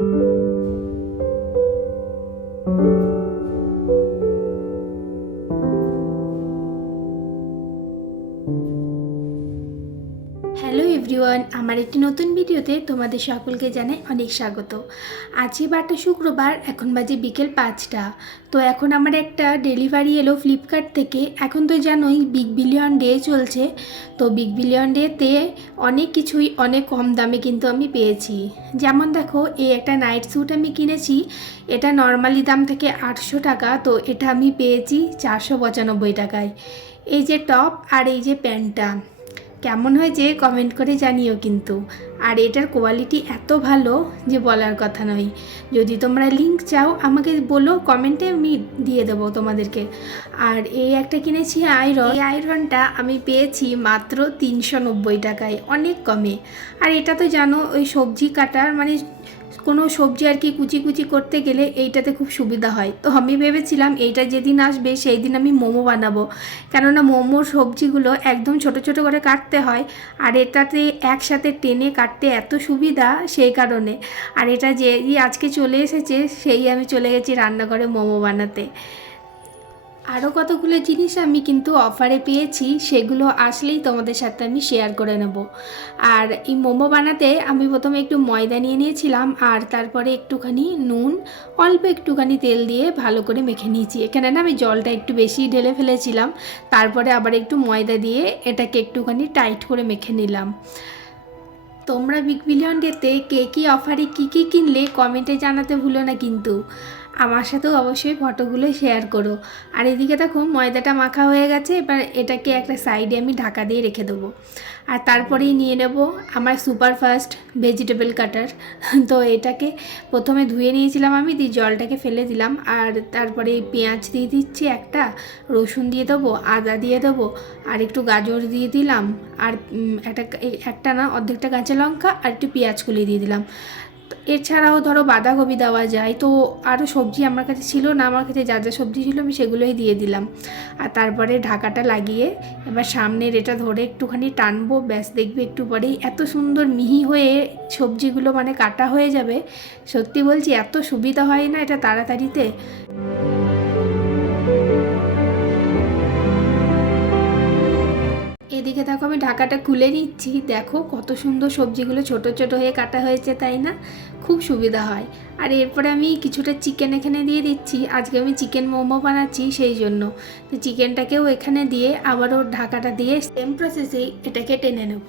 Hello everyone, আমার একটি নতুন ভিডিওতে তোমাদের সকলকে জানাই অনেক স্বাগত। আজকে বারটা শুক্রবার, এখন বাজে বিকেল 5টা। তো এখন আমার একটা ডেলিভারি এলো ফ্লিপকার্ট থেকে। এখন তো জানোই বিগ বিলিয়ন ডে চলছে, তো বিগ বিলিয়ন ডেতে অনেক কিছুই অনেক কম দামে কিন্তু আমি পেয়েছি। যেমন দেখো, এই একটা নাইট স্যুট আমি কিনেছি, এটা নর্মালি দাম থেকে 800 টাকা, তো এটা আমি পেয়েছি 495 টাকায়। এই যে টপ আর এই যে প্যান্টটা কেমন হয়েছে কমেন্ট করে জানিও কিন্তু। আর এটার কোয়ালিটি এত ভালো যে বলার কথা নয়। যদি তোমরা লিংক চাও আমাকে বলো কমেন্টে, আমি দিয়ে দেবো তোমাদেরকে। আর এই একটা কিনেছি আয়রন, এই আয়রনটা আমি পেয়েছি মাত্র 390 টাকায়, অনেক কমে। আর এটা তো জানো, ওই সবজি কাটার মানে কোনো সবজি আর কি কুচি কুচি করতে গেলে এইটাতে খুব সুবিধা হয়। তো আমি ভেবেছিলাম এইটা যেদিন আসবে সেই দিন আমি মোমো বানাবো, কেননা মোমোর সবজিগুলো একদম ছোট ছোট করে কাটতে হয়, আর এটাতে একসাথে টেনে কাটতে এত সুবিধা, সেই কারণে। আর এটা যেই আজকে চলে এসেছে, সেই আমি চলে গেছি রান্নাঘরে মোমো বানাতে। আরও কতগুলো জিনিস আমি কিন্তু অফারে পেয়েছি, সেগুলো আসলেই তোমাদের সাথে আমি শেয়ার করে নেব। আর এই মোমো বানাতে আমি প্রথমে একটু ময়দা নিয়ে নিয়েছিলাম, আর তারপরে একটুখানি নুন, অল্প একটুখানি তেল দিয়ে ভালো করে মেখে নিয়েছি। এখানে না আমি জলটা একটু বেশি ঢেলে ফেলেছিলাম, তারপরে আবার একটু ময়দা দিয়ে এটাকে একটুখানি টাইট করে মেখে নিলাম। তোমরা বিগ বিলিয়ন ডেতে কে কী অফারে কী কী কিনলে কমেন্টে জানাতে ভুলো না কিন্তু। আমার সাথেও অবশ্যই ফটোগুলো শেয়ার করো। আর এদিকে দেখো ময়দাটা মাখা হয়ে গেছে, এবার এটাকে একটা সাইডে আমি ঢাকা দিয়ে রেখে দেবো। আর তারপরেই নিয়ে নেব আমার সুপার ফাস্ট ভেজিটেবল কাটার। তো এটাকে প্রথমে ধুয়ে নিয়েছিলাম আমি, দিয়ে জলটাকে ফেলে দিলাম। আর তারপরে পেঁয়াজ দিয়ে দিচ্ছি একটা, রসুন দিয়ে দেবো, আদা দিয়ে দেবো, আর একটু গাজর দিয়ে দিলাম, আর একটা না অর্ধেকটা কাঁচা লঙ্কা আর একটু পেঁয়াজ কুলি দিয়ে দিলাম। এছাড়াও ধরো বাঁধাকপি দেওয়া যায়, তো আরও সবজি আমার কাছে ছিল না, আমার কাছে যা যা সবজি ছিল আমি সেগুলোই দিয়ে দিলাম। আর তারপরে ঢাকাটা লাগিয়ে এবার সামনের এটা ধরে একটুখানি টানবো, ব্যাস দেখবে একটু পরেই এত সুন্দর মিহি হয়ে সবজিগুলো মানে কাটা হয়ে যাবে। সত্যি বলছি, এত সুবিধা হয় না এটা তাড়াতাড়িতে। এদিকে দেখো আমি ঢাকাটা খুলে নিচ্ছি, দেখো কত সুন্দর সবজিগুলো ছোট ছোট হয়ে কাটা হয়েছে, তাই না? খুব সুবিধা হয়। আর এরপরে আমি কিছুটা চিকেন এখানে দিয়ে দিচ্ছি, আজকে আমি চিকেন মোমো বানাচ্ছি সেই জন্য। তো চিকেনটাকেও এখানে দিয়ে আবারও ঢাকাটা দিয়ে সেম প্রসেসেই এটাকে টেনে নেব।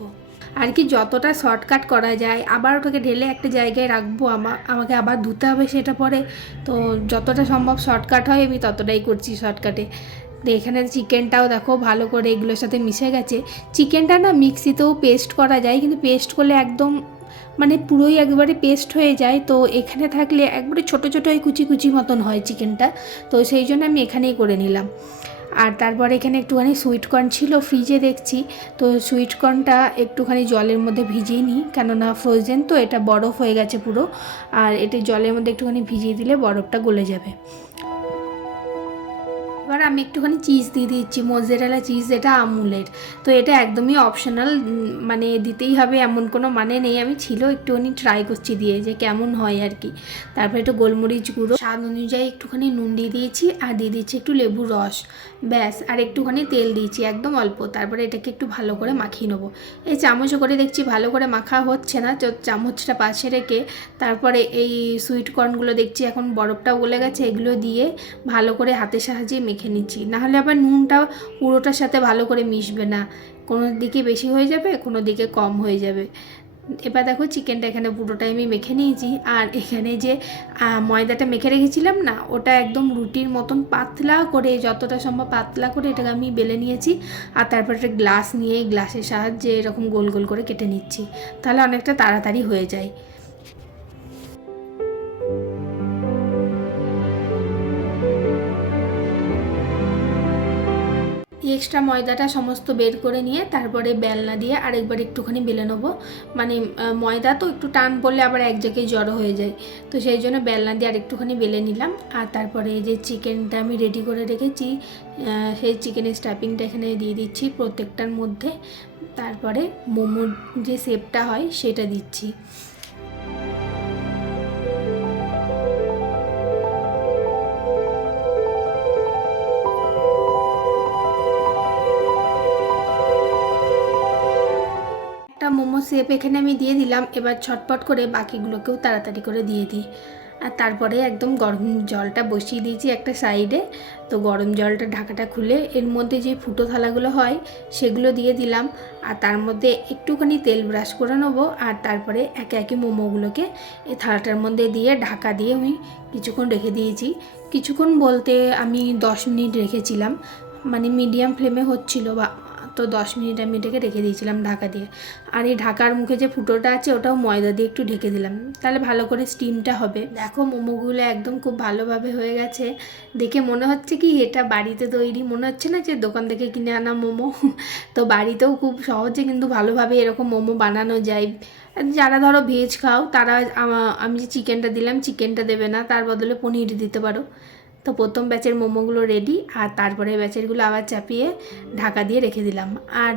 আর কি যতটা শর্টকাট করা যায়, আবার ওটাকে ঢেলে একটা জায়গায় রাখবো, আমাকে আবার ধুতে হবে সেটা পরে। তো যতটা সম্ভব শর্টকাট হয় আমি ততটাই করছি শর্টকাটে। তো এখানে চিকেনটাও দেখো ভালো করে এগুলোর সাথে মিশে গেছে। চিকেনটা না মিক্সিতেও পেস্ট করা যায়, কিন্তু পেস্ট করলে একদম মানে পুরোই একবারে পেস্ট হয়ে যায়। তো এখানে থাকলে একবারে ছোটো ছোটো এই কুচি কুচি মতন হয় চিকেনটা, তো সেই জন্য আমি এখানেই করে নিলাম। আর তারপর এখানে একটুখানি সুইটকর্ন ছিল ফ্রিজে দেখছি, তো সুইটকর্নটা একটুখানি জলের মধ্যে ভিজিয়ে নিই, কেননা ফ্রোজেন তো এটা বরফ হয়ে গেছে পুরো। আর এটা জলের মধ্যে একটুখানি ভিজিয়ে দিলে বরফটা গলে যাবে। এবার আমি একটুখানি চিজ দিয়ে দিচ্ছি, মোজারেলা চিজ, এটা আমুলের। তো এটা একদমই অপশনাল, মানে দিতেই হবে এমন কোনো মানে নেই। আমি ছিল একটুখানি ট্রাই করছি দিয়ে যে কেমন হয় আর কি। তারপরে একটু গোলমরিচ গুঁড়ো, স্বাদ অনুযায়ী একটুখানি নুন দিয়ে দিয়েছি, আর দিয়ে দিচ্ছি একটু লেবুর রস, ব্যাস। আর একটুখানি তেল দিয়েছি একদম অল্প। তারপরে এটাকে একটু ভালো করে মাখিয়ে নেবো। এই চামচও করে দেখছি ভালো করে মাখা হচ্ছে না, তো চামচটা পাশে রেখে তারপরে এই সুইট কর্নগুলো দেখছি এখন বরফটাও গলে গেছে, এগুলো দিয়ে ভালো করে হাতের সাহায্যে মেখে নিচ্ছি। নাহলে আবার নুনটা পুরোটার সাথে ভালো করে মিশবে না, কোনো দিকে বেশি হয়ে যাবে, কোনো দিকে কম হয়ে যাবে। এবার দেখো চিকেনটা এখানে পুরোটাই আমি মেখে নিয়েছি। আর এখানে যে ময়দাটা মেখে রেখেছিলাম না, ওটা একদম রুটির মতন পাতলা করে, যতটা সম্ভব পাতলা করে এটাকে আমি বেলে নিয়েছি। আর তারপর একটা গ্লাস নিয়ে গ্লাসের সাহায্যে এরকম গোল গোল করে কেটে নিচ্ছি, তাহলে অনেকটা তাড়াতাড়ি হয়ে যায়। এক্সট্রা ময়দাটা সমস্ত বের করে নিয়ে তারপরে বেলনা দিয়ে আরেকবার একটুখানি বেলে নেবো। মানে ময়দা তো একটু টান পড়লে আবার এক জায়গায় জড়ো হয়ে যায়, তো সেই জন্য বেলনা দিয়ে আরেকটুখানি বেলে নিলাম। আর তারপরে এই যে চিকেনটা আমি রেডি করে রেখেছি, সেই চিকেনের স্টাফিংটা এখানে দিয়ে দিচ্ছি প্রত্যেকটার মধ্যে। তারপরে মোমোর যে শেপটা হয় সেটা দিচ্ছি। শেপ এখানে আমি দিয়ে দিলাম। এবার ছটপট করে বাকিগুলোকেও তাড়াতাড়ি করে দিয়ে দিই। আর তারপরে একদম গরম জলটা বসিয়ে দিয়েছি একটা সাইডে। তো গরম জলটা ঢাকাটা খুলে এর মধ্যে যে ফুটো থালাগুলো হয় সেগুলো দিয়ে দিলাম। আর তার মধ্যে একটুখানি তেল ব্রাশ করে নেবো। আর তারপরে একে একে মোমোগুলোকে এই থালাটার মধ্যে দিয়ে ঢাকা দিয়ে আমি কিছুক্ষণ রেখে দিয়েছি। কিছুক্ষণ বলতে আমি 10 মিনিট রেখেছিলাম, মানে মিডিয়াম ফ্লেমে হচ্ছিল বা, তো 10 মিনিট আমি এটাকে রেখে দিয়েছিলাম ঢাকা দিয়ে। আর এই ঢাকার মুখে যে ফুটোটা আছে ওটাও ময়দা দিয়ে একটু ঢেকে দিলাম, তাহলে ভালো করে স্টিমটা হবে। দেখো মোমোগুলো একদম খুব ভালোভাবে হয়ে গেছে। দেখে মনে হচ্ছে কি এটা বাড়িতে তৈরি, মনে হচ্ছে না যে দোকান থেকে কিনে আনা মোমো। তো বাড়িতেও খুব সহজে কিন্তু ভালোভাবে এরকম মোমো বানানো যায়। যারা ধরো ভেজ খাও তারা আমি যে চিকেনটা দিলাম চিকেনটা দেবে না, তার বদলে পনির দিতে পারো। তো প্রথম ব্যাচের মোমোগুলো রেডি। আর তারপরে ব্যাচেরগুলো আবার চাপিয়ে ঢাকা দিয়ে রেখে দিলাম। আর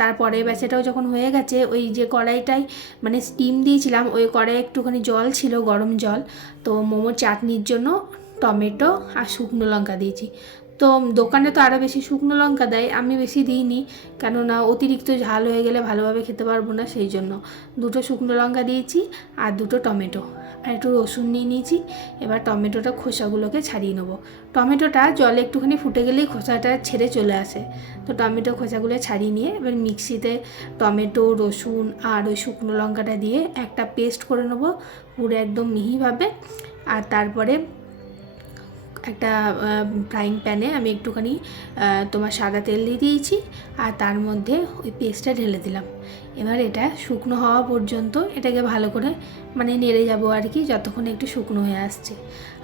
তারপরে ব্যাচেটাও যখন হয়ে গেছে, ওই যে কড়াইটাই মানে স্টিম দিয়েছিলাম ওই কড়াইয়ে একটুখানি জল ছিল, গরম জল। তো মোমোর চাটনির জন্য টমেটো আর শুকনো লঙ্কা দিয়েছি। তো দোকানে তো আরও বেশি শুকনো লঙ্কা দেয়, আমি বেশি দিইনি, কেননা অতিরিক্ত ঝাল হয়ে গেলে ভালোভাবে খেতে পারবো না, সেই জন্য 2টো শুকনো লঙ্কা দিয়েছি আর 2টো টমেটো আর একটু রসুন নিয়ে নিয়েছি। এবার টমেটোটা খোসাগুলোকে ছাড়িয়ে নেবো। টমেটোটা জলে একটুখানি ফুটে গেলেই খোসাটা ছেড়ে চলে আসে। তো টমেটো খোসাগুলো ছাড়িয়ে নিয়ে এবার মিক্সিতে টমেটো, রসুন আর ওই শুকনো লঙ্কাটা দিয়ে একটা পেস্ট করে নেবো পুরো একদম মিহিভাবে। আর তারপরে একটা ফ্রাইং প্যানে আমি একটুখানি তোমার সাদা তেল দিয়ে দিয়েছি আর তার মধ্যে ওই পেস্টটা ঢেলে দিলাম। এবার এটা শুকনো হওয়া পর্যন্ত এটাকে ভালো করে মানে নেড়ে যাবো আর কি, যতক্ষণ একটু শুকনো হয়ে আসছে।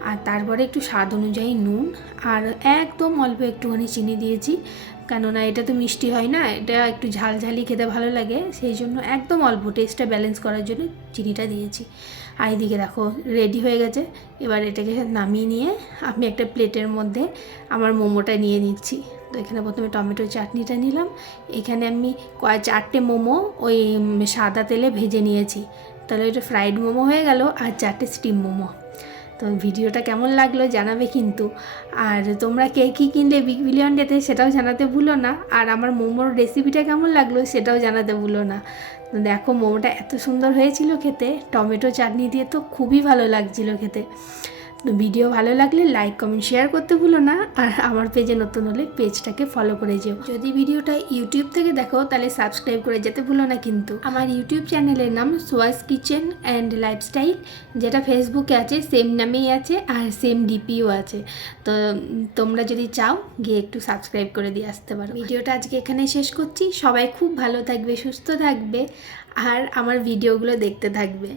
আর তারপরে একটু স্বাদ অনুযায়ী নুন আর একদম অল্প একটুখানি চিনি দিয়েছি, কেননা এটা তো মিষ্টি হয় না, এটা একটু ঝালঝালি খেতে ভালো লাগে, সেই জন্য একদম অল্প টেস্টটা ব্যালেন্স করার জন্য চিনিটা দিয়েছি। আর এদিকে দেখো রেডি হয়ে গেছে। এবার এটাকে নামিয়ে নিয়ে আমি একটা প্লেটের মধ্যে আমার মোমোটা নিয়ে নিচ্ছি। তো এখানে প্রথমে টমেটো চাটনিটা নিলাম। এখানে আমি 4টে মোমো ওই সাদা তেলে ভেজে নিয়েছি, তাহলে এটা ফ্রাইড মোমো হয়ে গেল আর 4টে স্টিম মোমো। তো ভিডিওটা কেমন লাগলো জানাবে কিন্তু। আর তোমরা কে কী কিনলে বিগ বিলিয়ন ডেতে সেটাও জানাতে ভুলো না। আর আমার মোমোর রেসিপিটা কেমন লাগলো সেটাও জানাতে ভুলো না। তো দেখো মোমোটা এত সুন্দর হয়েছিল খেতে, টমেটো চাটনি দিয়ে তো খুবই ভালো লাগছিল খেতে। তো ভিডিও ভালো লাগলে লাইক, কমেন্ট, শেয়ার করতে ভুলো না। আর আমার পেজে নতুন হলে পেজটাকে ফলো করে যেও। যদি ভিডিওটা ইউটিউব থেকে দেখো তাহলে সাবস্ক্রাইব করে যেতে ভুলো না কিন্তু। আমার ইউটিউব চ্যানেলের নাম সোয়াস কিচেন অ্যান্ড লাইফস্টাইল, যেটা ফেসবুকে আছে সেম নামেই আছে আর সেম ডিপিও আছে। তো তোমরা যদি চাও গিয়ে একটু সাবস্ক্রাইব করে দিয়ে আসতে পারো। ভিডিওটা আজকে এখানে শেষ করছি। সবাই খুব ভালো থাকবে, সুস্থ থাকবে আর আমার ভিডিওগুলো দেখতে থাকবে।